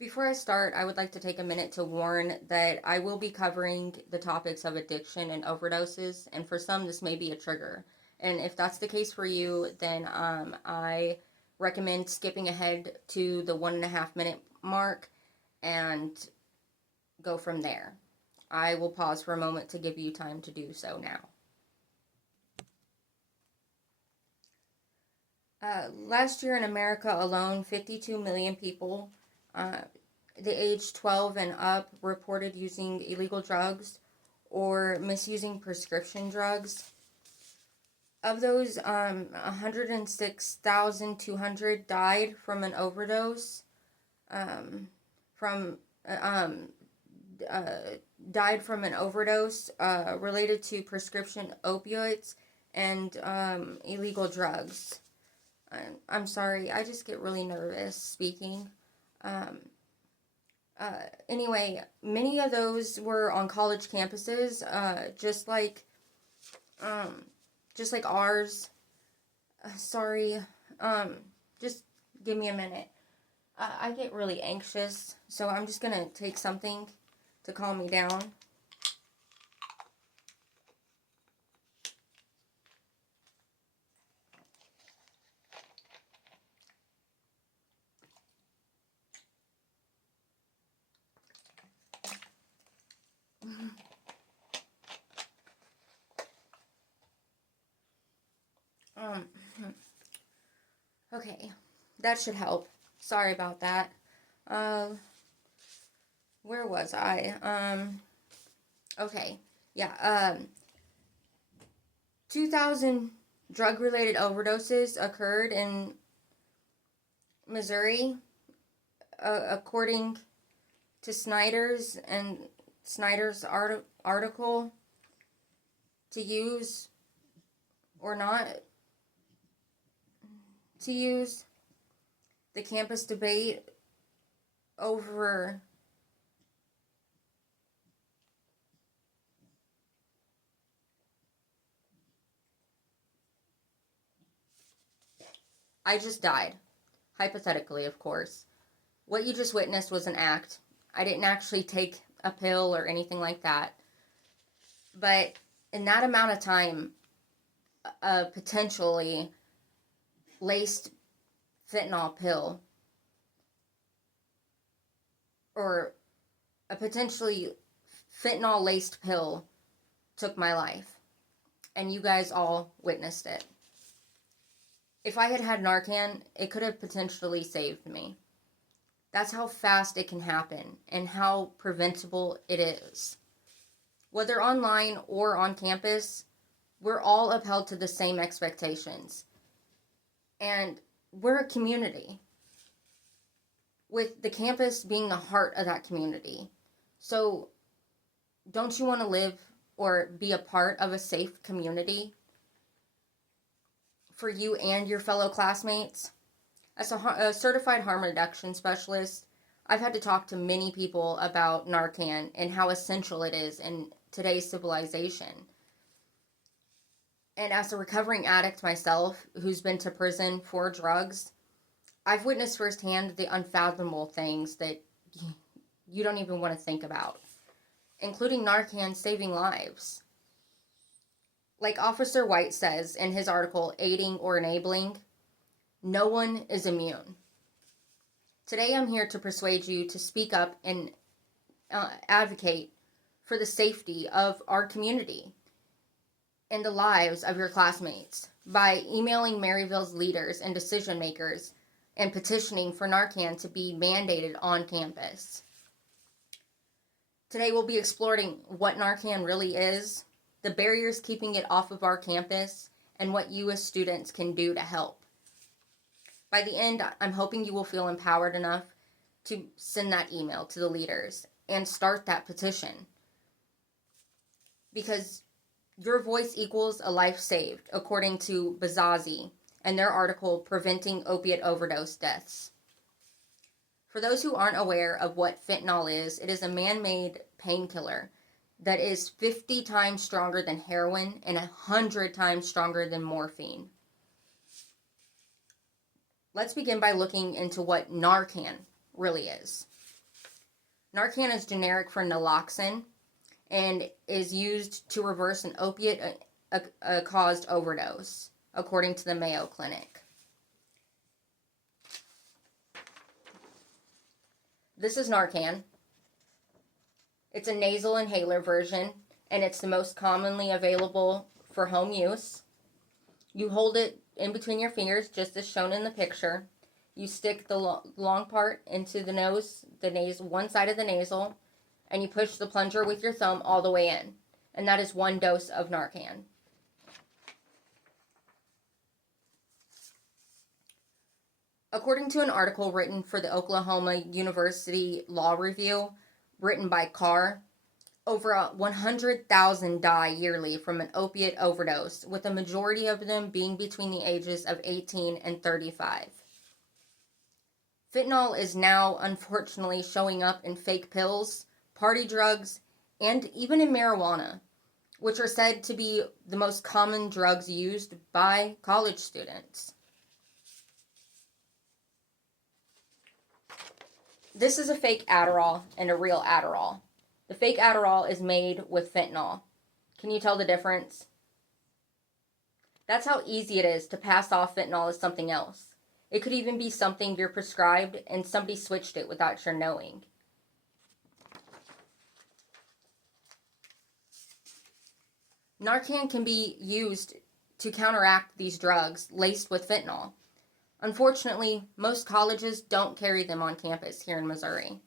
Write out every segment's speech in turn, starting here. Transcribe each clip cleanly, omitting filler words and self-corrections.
Before I start, I would like to take a minute to warn that I will be covering the topics of addiction and overdoses, and for some, this may be a trigger. And if that's the case for you, then I recommend skipping ahead to the 1.5 minute mark and go from there. I will pause for a moment to give you time to do so now. Last year in America alone, 52 million people the age 12 and up reported using illegal drugs or misusing prescription drugs. Of those, 106,200 died from an overdose, from died from an overdose related to prescription opioids and illegal drugs. I'm sorry, I just get really nervous speaking. Anyway, many of those were on college campuses, just like ours. Sorry, just give me a minute. I get really anxious, so I'm just gonna take something to calm me down. Okay, that should help. Sorry about that. Where was I? Okay, yeah. 2,000 drug-related overdoses occurred in Missouri, according to Snyder's article. To use or not to use, the campus debate over I just died. Hypothetically, of course. What you just witnessed was an act. I didn't actually take a pill or anything like that. But in that amount of time, a potentially laced fentanyl pill or a potentially fentanyl laced pill took my life. And you guys all witnessed it. If I had had Narcan, it could have potentially saved me. That's how fast it can happen and how preventable it is. Whether online or on campus, we're all upheld to the same expectations. And we're a community, with the campus being the heart of that community. So, don't you want to live or be a part of a safe community for you and your fellow classmates? As a certified harm reduction specialist, I've had to talk to many people about Narcan and how essential it is in today's civilization. And as a recovering addict myself, who's been to prison for drugs, I've witnessed firsthand the unfathomable things that you don't even want to think about, including Narcan saving lives. Like Officer White says in his article, Aiding or Enabling, no one is immune. Today I'm here to persuade you to speak up and advocate for the safety of our community and the lives of your classmates by emailing Maryville's leaders and decision makers and petitioning for Narcan to be mandated on campus. Today we'll be exploring what Narcan really is, the barriers keeping it off of our campus, and what you as students can do to help. By the end, I'm hoping you will feel empowered enough to send that email to the leaders and start that petition. Because your voice equals a life saved, according to Bazazi and their article, Preventing Opiate Overdose Deaths. For those who aren't aware of what fentanyl is, it is a man-made painkiller that is 50 times stronger than heroin and 100 times stronger than morphine. Let's begin by looking into what Narcan really is. Narcan is generic for naloxone and is used to reverse an opiate caused overdose, according to the Mayo Clinic. This is Narcan. It's a nasal inhaler version, and it's the most commonly available for home use. You hold it in between your fingers, just as shown in the picture. You stick the long part into the nose, one side of the nasal, and you push the plunger with your thumb all the way in. And that is 1 dose of Narcan. According to an article written for the Oklahoma University Law Review, written by Carr, over 100,000 die yearly from an opiate overdose, with a majority of them being between the ages of 18 and 35. Fentanyl is now unfortunately showing up in fake pills, party drugs, and even in marijuana, which are said to be the most common drugs used by college students. This is a fake Adderall and a real Adderall. The fake Adderall is made with fentanyl. Can you tell the difference? That's how easy it is to pass off fentanyl as something else. It could even be something you're prescribed and somebody switched it without your knowing. Narcan can be used to counteract these drugs laced with fentanyl. Unfortunately, most colleges don't carry them on campus here in Missouri.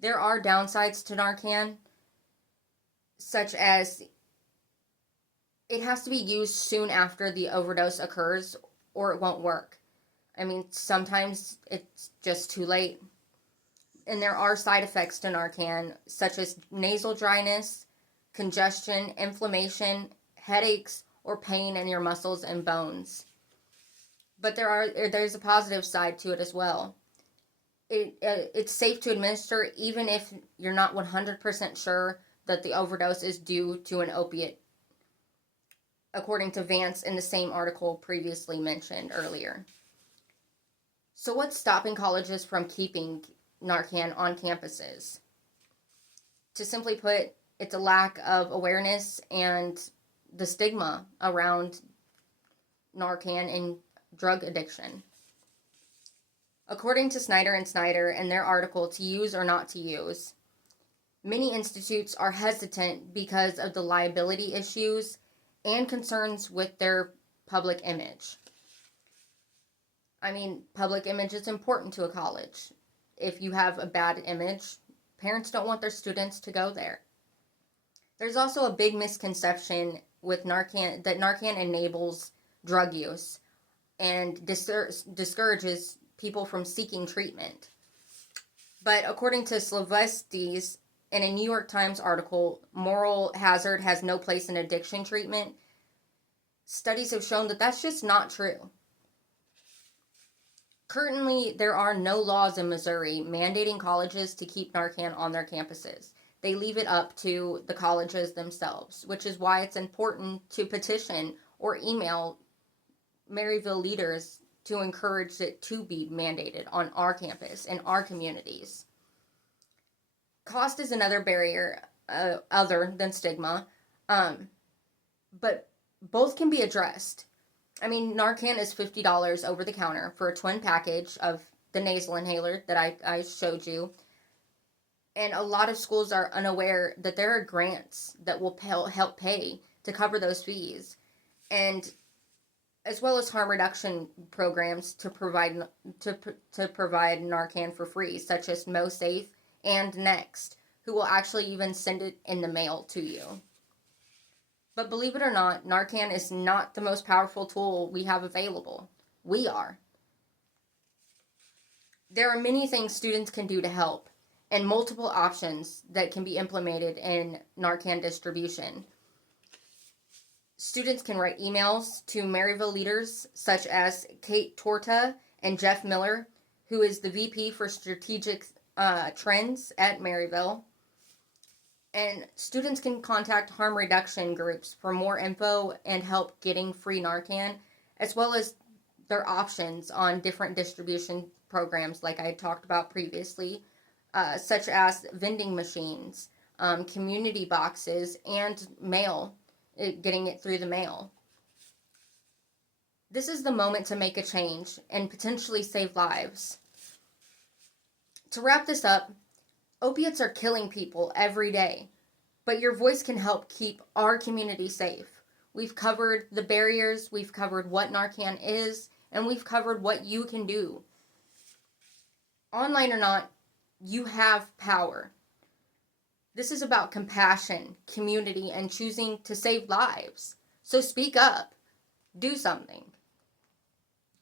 There are downsides to Narcan, such as it has to be used soon after the overdose occurs or it won't work. I mean, sometimes it's just too late. And there are side effects to Narcan, such as nasal dryness, congestion, inflammation, headaches, or pain in your muscles and bones. But there's a positive side to it as well. It's safe to administer even if you're not 100% sure that the overdose is due to an opiate, according to Vance in the same article previously mentioned earlier. So what's stopping colleges from keeping Narcan on campuses? To simply put, it's a lack of awareness and the stigma around Narcan and drug addiction. According to Snyder and Snyder in their article, To Use or Not to Use, many institutes are hesitant because of the liability issues and concerns with their public image. I mean, public image is important to a college. If you have a bad image, parents don't want their students to go there. There's also a big misconception with Narcan that Narcan enables drug use and discourages people from seeking treatment. But according to Slavestes, in a New York Times article, Moral Hazard has no place in addiction treatment, studies have shown that that's just not true. Currently, there are no laws in Missouri mandating colleges to keep Narcan on their campuses. They leave it up to the colleges themselves, which is why it's important to petition or email Maryville leaders to encourage it to be mandated on our campus and our communities. Cost is another barrier other than stigma, but both can be addressed. I mean, Narcan is $50 over the counter for a twin package of the nasal inhaler that I showed you. And a lot of schools are unaware that there are grants that will help pay to cover those fees. And as well as harm reduction programs to provide Narcan for free, such as MoSafe and Next, who will actually even send it in the mail to you. But believe it or not, Narcan is not the most powerful tool we have available. We are. There are many things students can do to help, and multiple options that can be implemented in Narcan distribution. Students can write emails to Maryville leaders such as Kate Torta and Jeff Miller, who is the VP for Strategic Trends at Maryville. And students can contact harm reduction groups for more info and help getting free Narcan, as well as their options on different distribution programs like I talked about previously, such as vending machines, community boxes, and mail, getting it through the mail. This is the moment to make a change and potentially save lives. To wrap this up, opiates are killing people every day, but your voice can help keep our community safe. We've covered the barriers, we've covered what Narcan is, and we've covered what you can do. Online or not, you have power. This is about compassion, community, and choosing to save lives. So speak up. Do something.